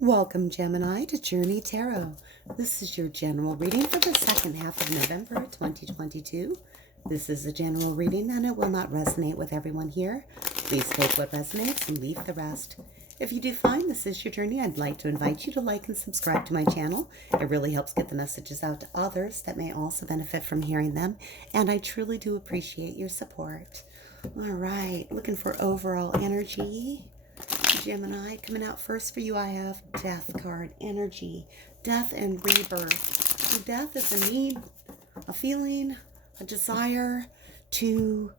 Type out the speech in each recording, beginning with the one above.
Welcome, Gemini, to Journey Tarot. This is your general reading for the second half of November 2022. This is a general reading and it will not resonate with everyone here. Please take what resonates and leave the rest. If you do find this is your journey, I'd like to invite you to like and subscribe to my channel. It really helps get the messages out to others that may also benefit from hearing them, and I truly do appreciate your support. All right, looking for overall energy. Gemini, coming out first for you, I have Death card, energy, death and rebirth. So death is a need, a feeling, a desire to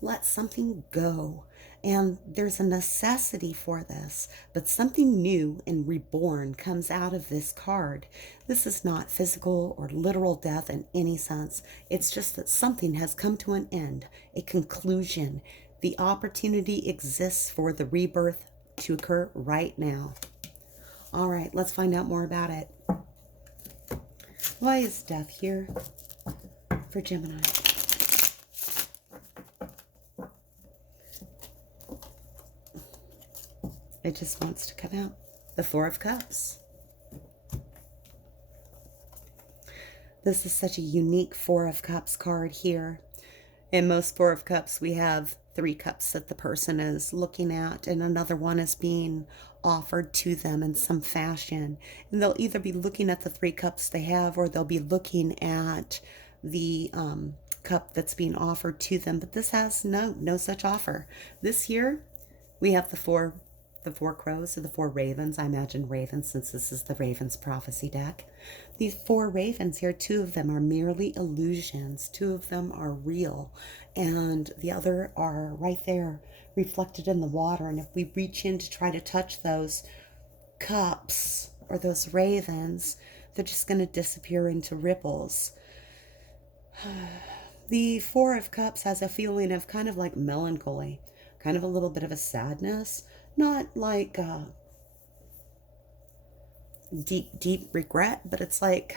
let something go. And there's a necessity for this, but something new and reborn comes out of this card. This is not physical or literal death in any sense. It's just that something has come to an end, a conclusion. The opportunity exists for the rebirth to occur right now. All right, let's find out more about it. Why is death here for Gemini? It just wants to come out. The Four of Cups. This is such a unique Four of Cups card here. In most Four of Cups, we have 3 cups that the person is looking at, and another one is being offered to them in some fashion. And they'll either be looking at the 3 cups they have, or they'll be looking at the cup that's being offered to them. But this has no such offer. This here, we have the four crows, or the 4 ravens. I imagine ravens, since this is the Ravens Prophecy deck. These 4 ravens here, 2 of them are merely illusions. 2 of them are real, and the other are right there reflected in the water. And if we reach in to try to touch those cups or those ravens, they're just going to disappear into ripples. The 4 of Cups has a feeling of kind of like melancholy, kind of a little bit of a sadness, not like deep regret, but it's like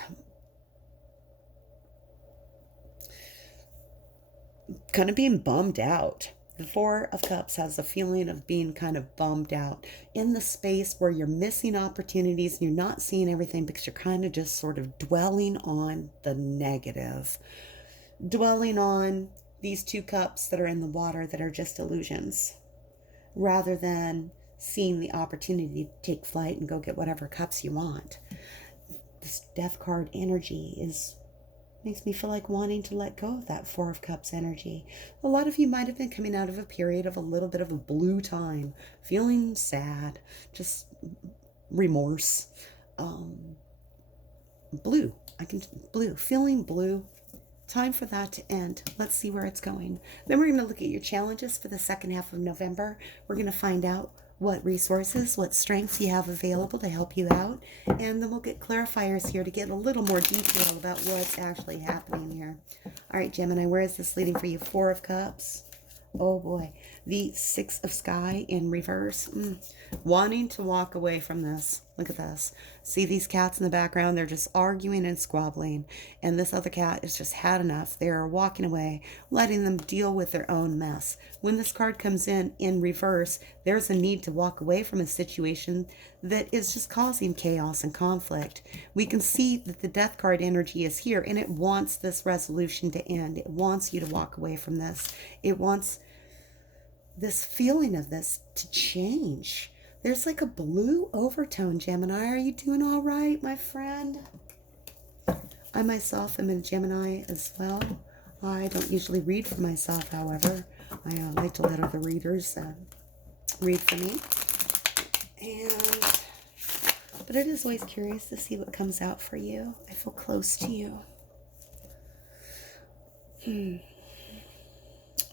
kind of being bummed out. The 4 of Cups has a feeling of being kind of bummed out in the space where you're missing opportunities and you're not seeing everything because you're kind of just sort of dwelling on the negative, dwelling on these 2 cups that are in the water that are just illusions, rather than seeing the opportunity to take flight and go get whatever cups you want. This Death card energy makes me feel like wanting to let go of that 4 of Cups energy. A lot of you might have been coming out of a period of a little bit of a blue time, feeling sad, just remorse. Feeling blue. Time for that to end. Let's see where it's going. Then we're going to look at your challenges for the second half of November. We're going to find out what resources, what strengths you have available to help you out. And then we'll get clarifiers here to get a little more detail about what's actually happening here. All right, Gemini, where is this leading for you? 4 of Cups. Oh boy. The 6 of Sky in reverse. Wanting to walk away from this. Look at this. See these cats in the background? They're just arguing and squabbling. And this other cat has just had enough. They're walking away, letting them deal with their own mess. When this card comes in reverse, there's a need to walk away from a situation that is just causing chaos and conflict. We can see that the Death card energy is here, and it wants this resolution to end. It wants you to walk away from this. It wants this feeling of this to change. There's like a blue overtone, Gemini. Are you doing all right, my friend? I myself am a Gemini as well. I don't usually read for myself, however. I like to let other readers read for me. But it is always curious to see what comes out for you. I feel close to you.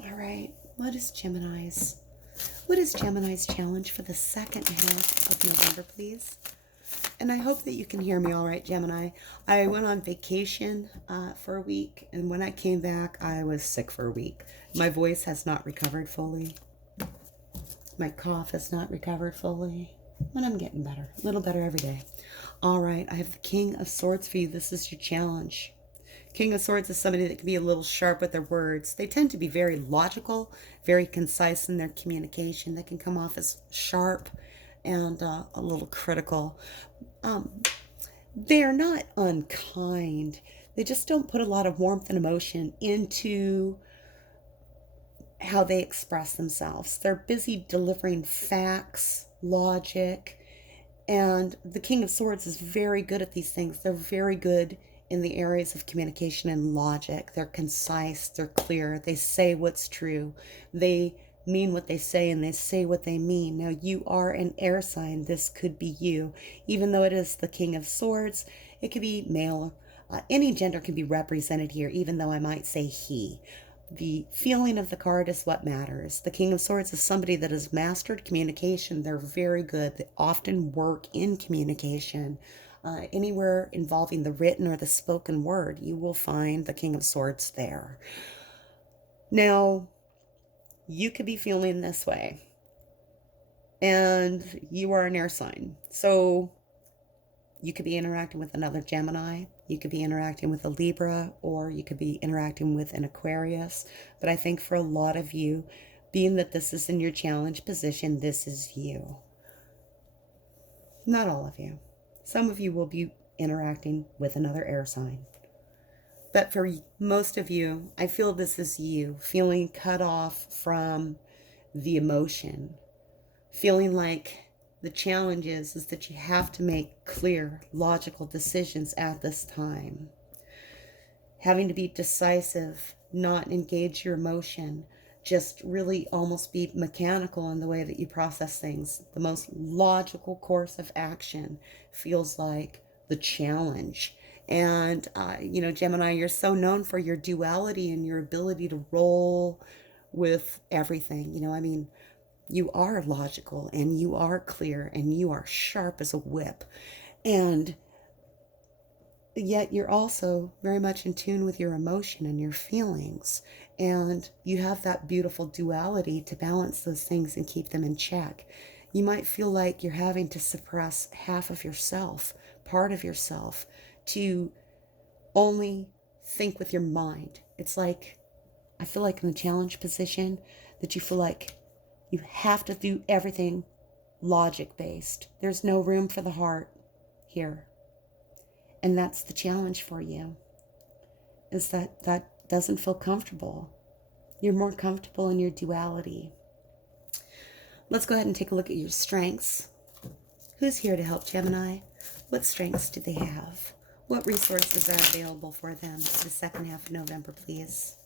All right. What is Gemini's challenge for the second half of November, please? And I hope that you can hear me all right, Gemini. I went on vacation for a week, and when I came back, I was sick for a week. My voice has not recovered fully. My cough has not recovered fully. But I'm getting better, a little better every day. All right, I have the King of Swords for you. This is your challenge. King of Swords is somebody that can be a little sharp with their words. They tend to be very logical, very concise in their communication. They can come off as sharp and a little critical. They're not unkind. They just don't put a lot of warmth and emotion into how they express themselves. They're busy delivering facts, logic, and the King of Swords is very good at these things. They're very good in the areas of communication and logic. They're concise, they're clear, they say what's true, they mean what they say, and they say what they mean. Now, you are an air sign. This could be you. Even though it is the King of Swords, it could be male. Any gender can be represented here, even though I might say he. The feeling of the card is what matters. The King of Swords is somebody that has mastered communication. They're very good. They often work in communication. Anywhere involving the written or the spoken word, you will find the King of Swords there. Now, you could be feeling this way, and you are an air sign. So you could be interacting with another Gemini, you could be interacting with a Libra, or you could be interacting with an Aquarius. But I think for a lot of you, being that this is in your challenge position, this is you. Not all of you. Some of you will be interacting with another air sign. But for most of you, I feel this is you, feeling cut off from the emotion, feeling like the challenge is that you have to make clear, logical decisions at this time. Having to be decisive, not engage your emotion, just really almost be mechanical in the way that you process things. The most logical course of action feels like the challenge. And, Gemini, you're so known for your duality and your ability to roll with everything. You are logical, and you are clear, and you are sharp as a whip. And yet you're also very much in tune with your emotion and your feelings. And you have that beautiful duality to balance those things and keep them in check. You might feel like you're having to suppress half of yourself, part of yourself, to only think with your mind. It's like, I feel like in the challenge position, that you feel like you have to do everything logic-based. There's no room for the heart here. And that's the challenge for you, is that doesn't feel comfortable. You're more comfortable in your duality. Let's go ahead and take a look at your strengths. Who's here to help Gemini? What strengths do they have? What resources are available for them for the second half of November, please?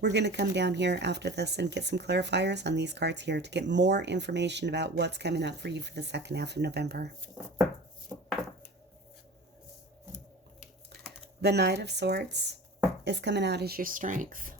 We're going to come down here after this and get some clarifiers on these cards here to get more information about what's coming up for you for the second half of November. The Knight of Swords is coming out as your strength.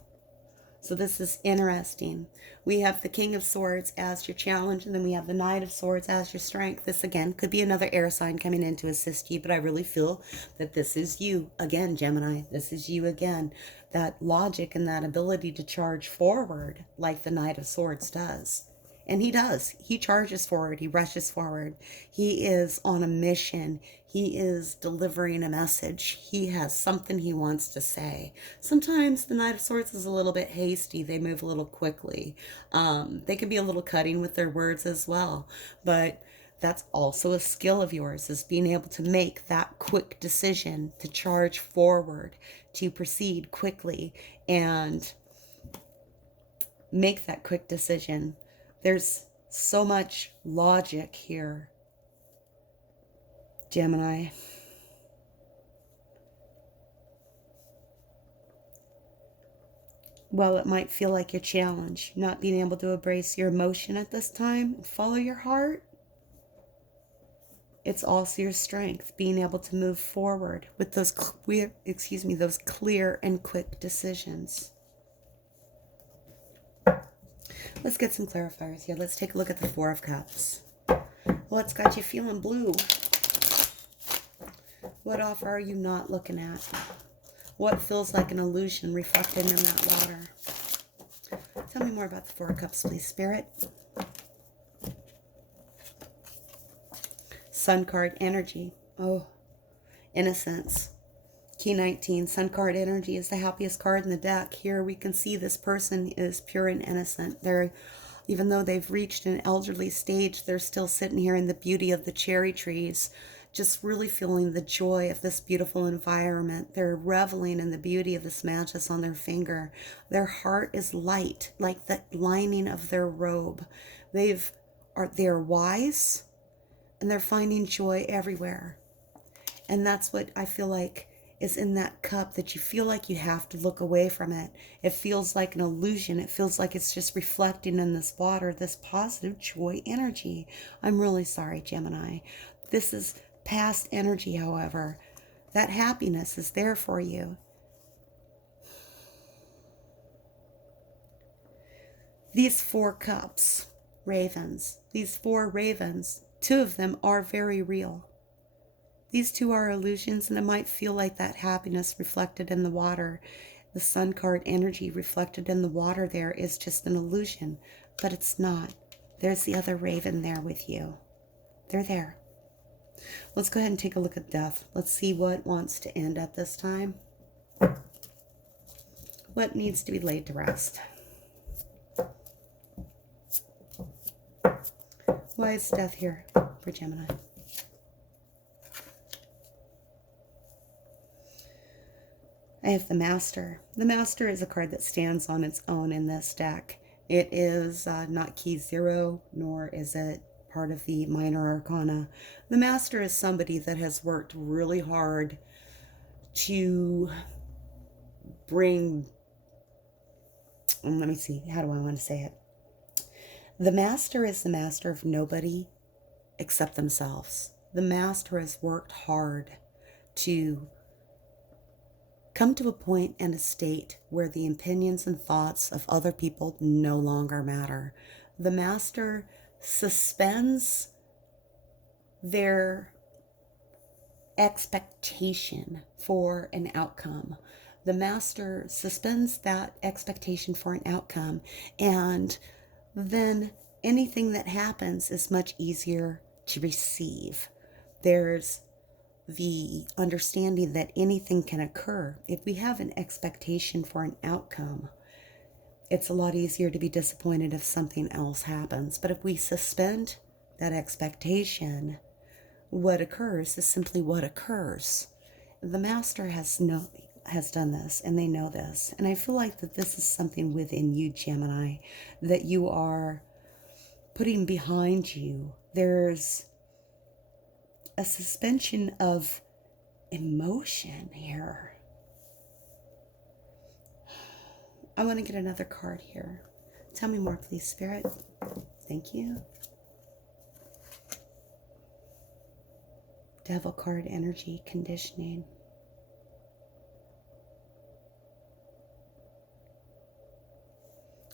So this is interesting. We have the King of Swords as your challenge, and then we have the Knight of Swords as your strength. This, again, could be another air sign coming in to assist you, but I really feel that this is you again, Gemini. This is you again. That logic and that ability to charge forward like the Knight of Swords does. And he does. He charges forward. He rushes forward. He is on a mission. He is delivering a message. He has something he wants to say. Sometimes the Knight of Swords is a little bit hasty. They move a little quickly. They can be a little cutting with their words as well. But that's also a skill of yours, is being able to make that quick decision, to charge forward, to proceed quickly and make that quick decision. There's so much logic here, Gemini. While it might feel like a challenge, not being able to embrace your emotion at this time, follow your heart, it's also your strength, being able to move forward with those clear and quick decisions. Let's get some clarifiers here. Let's take a look at the Four of Cups. What's got you feeling blue? What offer are you not looking at? What feels like an illusion reflected in that water? Tell me more about the Four of Cups, please, Spirit. Sun card energy. Oh, innocence. Key 19, Sun card energy is the happiest card in the deck. Here we can see this person is pure and innocent. Even though they've reached an elderly stage, they're still sitting here in the beauty of the cherry trees, just really feeling the joy of this beautiful environment. They're reveling in the beauty of this matches on their finger. Their heart is light, like the lining of their robe. They're wise, and they're finding joy everywhere. And that's what I feel like is in that cup, that you feel like you have to look away from it. It feels like an illusion. It feels like it's just reflecting in this water, this positive joy energy. I'm really sorry, Gemini. This is past energy, however. That happiness is there for you. These 4 cups, ravens, these 4 ravens, 2 of them are very real. These 2 are illusions, and it might feel like that happiness reflected in the water. The sun card energy reflected in the water there is just an illusion, but it's not. There's the other raven there with you. They're there. Let's go ahead and take a look at death. Let's see what wants to end at this time. What needs to be laid to rest? Why is death here for Gemini? I have the Master. The Master is a card that stands on its own in this deck. It is not key 0, nor is it part of the minor arcana. The Master is somebody that has worked really hard to bring, let me see, how do I want to say it? The Master is the master of nobody except themselves. The Master has worked hard to come to a point and a state where the opinions and thoughts of other people no longer matter. The Master suspends their expectation for an outcome. The Master suspends that expectation for an outcome, and then anything that happens is much easier to receive. There's the understanding that anything can occur. If we have an expectation for an outcome, it's a lot easier to be disappointed if something else happens. But if we suspend that expectation, what occurs is simply what occurs. The Master has done this, and they know this. And I feel like that this is something within you, Gemini, that you are putting behind you. There's a suspension of emotion here. I want to get another card here. Tell me more, please, Spirit. Thank you. Devil card energy, conditioning.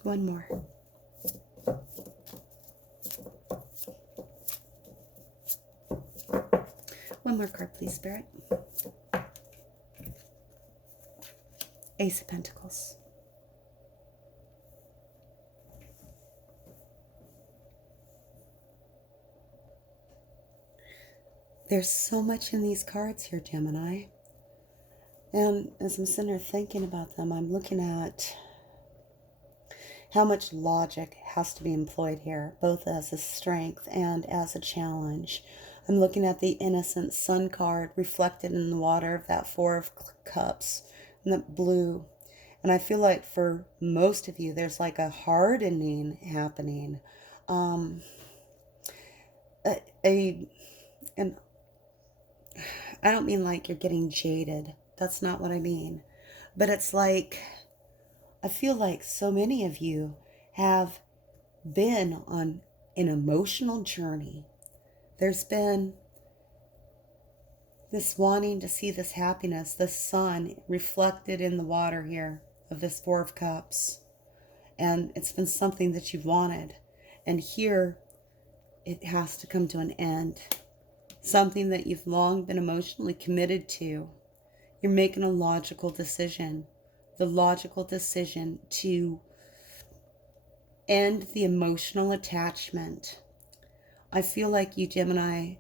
One more. One more card, please, Spirit. Ace of Pentacles. There's so much in these cards here, Gemini. And as I'm sitting there thinking about them, I'm looking at how much logic has to be employed here, both as a strength and as a challenge. I'm looking at the innocent sun card reflected in the water of that 4 of cups, and that blue. And I feel like for most of you, there's like a hardening happening. And I don't mean like you're getting jaded. That's not what I mean. But it's like, I feel like so many of you have been on an emotional journey. There's been this wanting to see this happiness, this sun reflected in the water here of this 4 of cups. And it's been something that you've wanted. And here it has to come to an end. Something that you've long been emotionally committed to. You're making a logical decision. The logical decision to end the emotional attachment. I feel like you, Gemini,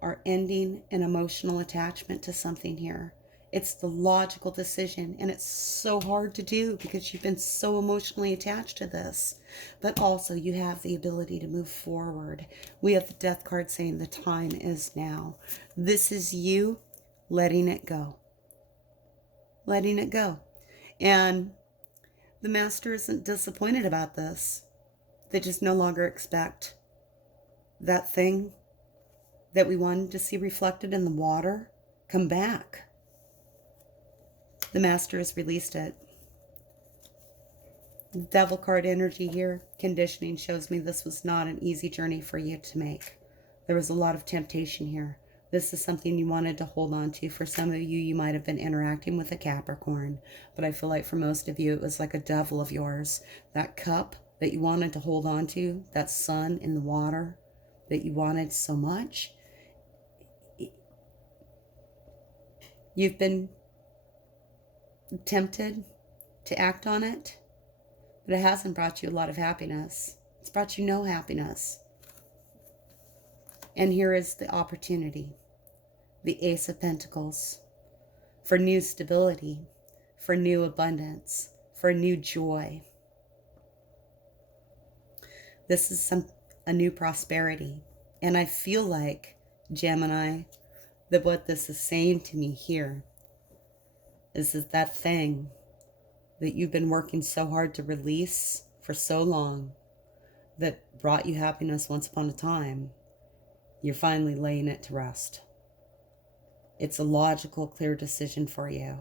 are ending an emotional attachment to something here. It's the logical decision, and it's so hard to do because you've been so emotionally attached to this. But also, you have the ability to move forward. We have the Death card saying the time is now. This is you letting it go. Letting it go. And the Master isn't disappointed about this. They just no longer expect that thing that we wanted to see reflected in the water come back. The Master has released it. The Devil card energy here, conditioning, shows me this was not an easy journey for you to make. There was a lot of temptation here. This is something you wanted to hold on to. For some of you, you might have been interacting with a Capricorn, but I feel like for most of you, it was like a devil of yours. That cup that you wanted to hold on to, that sun in the water that you wanted so much, you've been tempted to act on it, but it hasn't brought you a lot of happiness. It's brought you no happiness. And here is the opportunity, the Ace of Pentacles, for new stability, for new abundance, for new joy. This is a new prosperity. And I feel like, Gemini, that what this is saying to me here is that thing that you've been working so hard to release for so long, that brought you happiness once upon a time, you're finally laying it to rest. It's a logical, clear decision for you.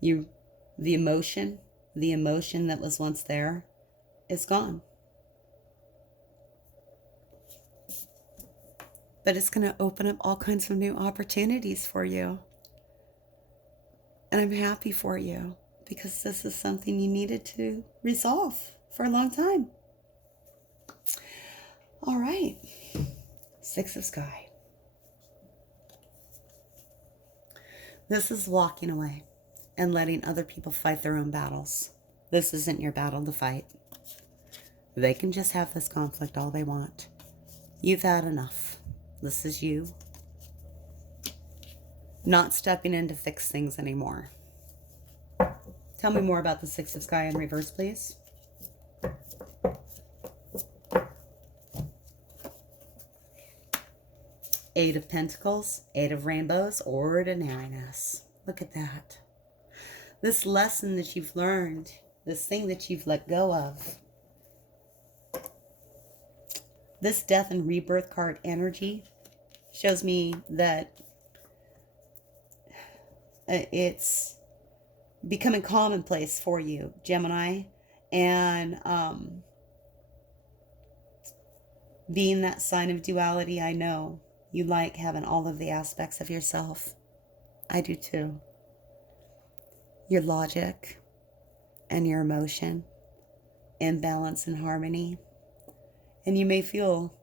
The emotion that was once there is gone. But it's going to open up all kinds of new opportunities for you. And I'm happy for you, because this is something you needed to resolve for a long time. All right. Six of Sky. This is walking away and letting other people fight their own battles. This isn't your battle to fight. They can just have this conflict all they want. You've had enough. This is you not stepping in to fix things anymore. Tell me more about the Six of Sky in reverse, please. Eight of Pentacles, Eight of Rainbows, ordinariness. Look at that. This lesson that you've learned, this thing that you've let go of. This Death and Rebirth card energy shows me that it's becoming commonplace for you, Gemini, and being that sign of duality, I know you like having all of the aspects of yourself. I do too. Your logic and your emotion in balance and harmony. And you may feel,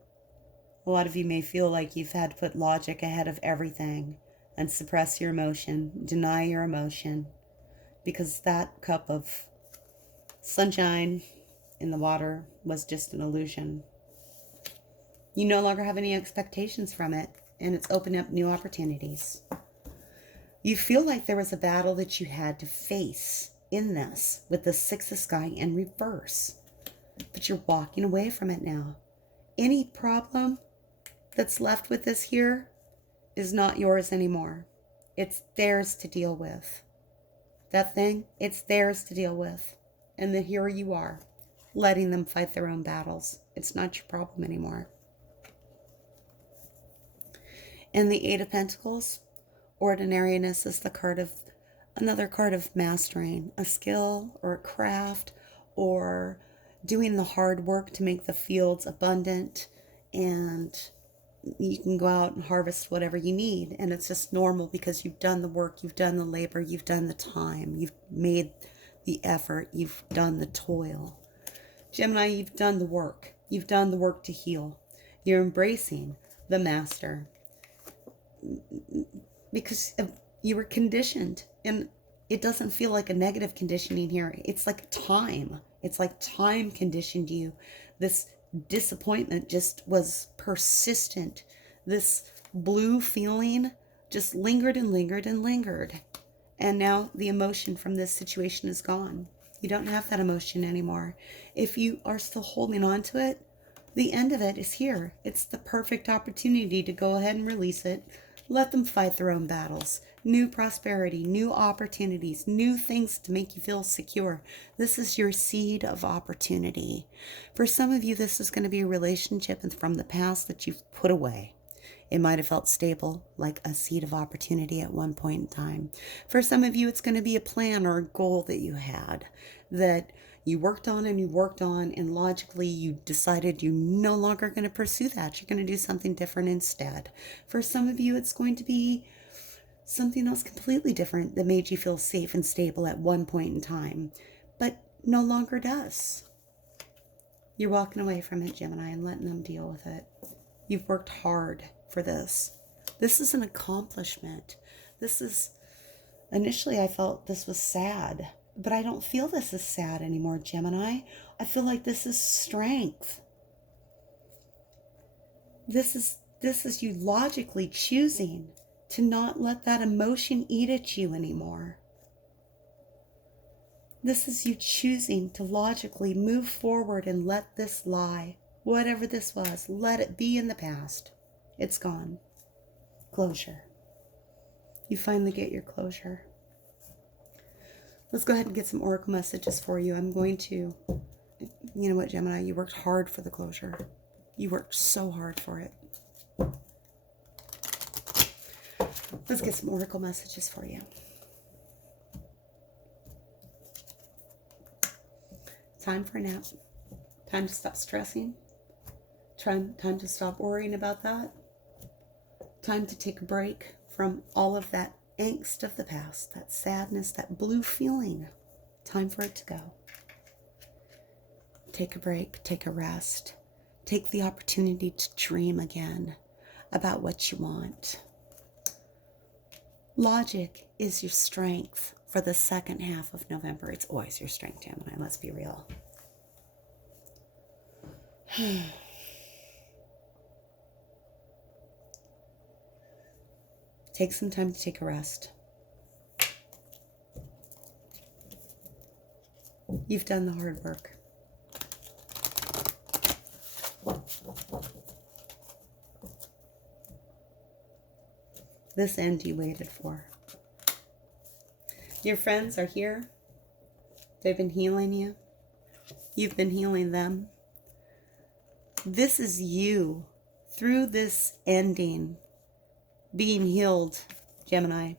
a lot of you may feel like you've had to put logic ahead of everything and suppress your emotion, deny your emotion, because that cup of sunshine in the water was just an illusion. You no longer have any expectations from it, and it's opened up new opportunities. You feel like there was a battle that you had to face in this with the Six of Sky in reverse, but you're walking away from it now. Any problem that's left with this here is not yours anymore. It's theirs to deal with. That thing, it's theirs to deal with. And then here you are, letting them fight their own battles. It's not your problem anymore. And the Eight of Pentacles, ordinariness, is the card of, another card of mastering a skill or a craft, or doing the hard work to make the fields abundant, and you can go out and harvest whatever you need. And it's just normal because you've done the work, you've done the labor, you've done the time, you've made the effort, you've done the toil. Gemini, you've done the work. You've done the work to heal. You're embracing the Master because you were conditioned, and it doesn't feel like a negative conditioning here. It's like time. It's like time conditioned you. This disappointment just was persistent. This blue feeling just lingered and lingered and lingered. And now the emotion from this situation is gone. You don't have that emotion anymore. If you are still holding on to it, the end of it is here. It's the perfect opportunity to go ahead and release it. Let them fight their own battles. New prosperity, new opportunities, new things to make you feel secure. This is your seed of opportunity. For some of you, this is going to be a relationship from the past that you've put away. It might have felt stable, like a seed of opportunity at one point in time. For some of you, it's going to be a plan or a goal that you had that you worked on, and logically you decided you're no longer going to pursue that. You're going to do something different instead. For some of you, it's going to be something else completely different that made you feel safe and stable at one point in time, but no longer does. You're walking away from it, Gemini, and letting them deal with it. You've worked hard for this. This is an accomplishment. Initially I felt this was sad, but I don't feel this is sad anymore, Gemini. I feel like this is strength. This is you logically choosing to not let that emotion eat at you anymore. This is you choosing to logically move forward and let this lie. Whatever this was, let it be in the past. It's gone. Closure. You finally get your closure. Let's go ahead and get some oracle messages for you. I'm going to, you know what, Gemini, you worked hard for the closure. You worked so hard for it. Let's get some oracle messages for you. Time for a nap. Time to stop stressing. Time to stop worrying about that. Time to take a break from all of that angst of the past, that sadness, that blue feeling. Time for it to go. Take a break, take a rest. Take the opportunity to dream again about what you want. Logic is your strength for the second half of November. It's always your strength, Gemini. Let's be real. Take some time to take a rest. You've done the hard work. This end you waited for. Your friends are here. They've been healing you. You've been healing them. This is you through this ending being healed, Gemini.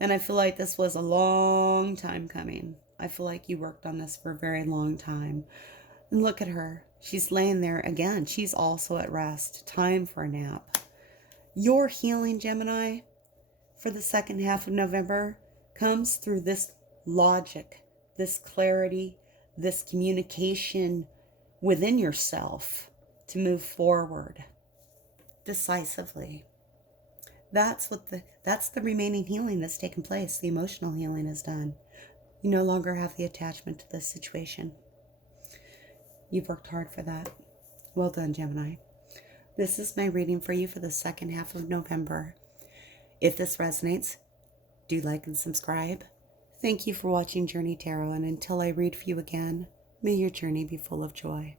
And I feel like this was a long time coming. I feel like you worked on this for a very long time. And look at her. She's laying there again. She's also at rest. Time for a nap. Your healing, Gemini, for the second half of November comes through this logic, this clarity, this communication within yourself to move forward decisively. That's the remaining healing that's taken place. The emotional healing is done. You no longer have the attachment to this situation. You've worked hard for that. Well done, Gemini. This is my reading for you for the second half of November. If this resonates, do like and subscribe. Thank you for watching Journey Tarot, and until I read for you again, may your journey be full of joy.